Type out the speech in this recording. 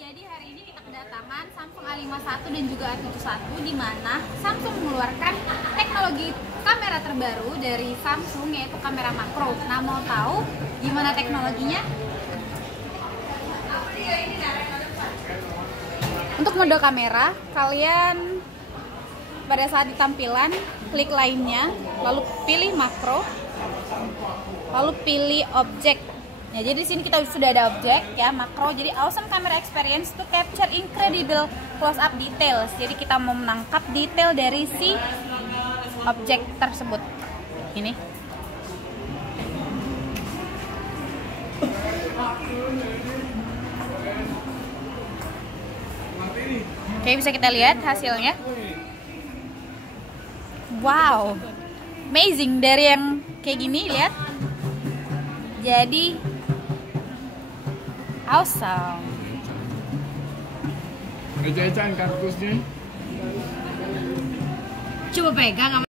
Jadi hari ini kita kedatangan Samsung A51 dan juga A71 di mana Samsung mengeluarkan teknologi kamera terbaru dari Samsung yaitu kamera makro. Nah, mau tahu gimana teknologinya? Untuk mode kamera, kalian pada saat di tampilan klik lainnya, lalu pilih makro, lalu pilih objek. Ya, jadi di sini kita sudah ada objek ya, makro. Jadi awesome camera experience to capture incredible close up details. Jadi kita mau menangkap detail dari si objek tersebut. Ini. Oke, bisa kita lihat hasilnya. Wow. Amazing, dari yang kayak gini lihat. Jadi awesome. Eca-ecaan kaktusnya. Coba pegang.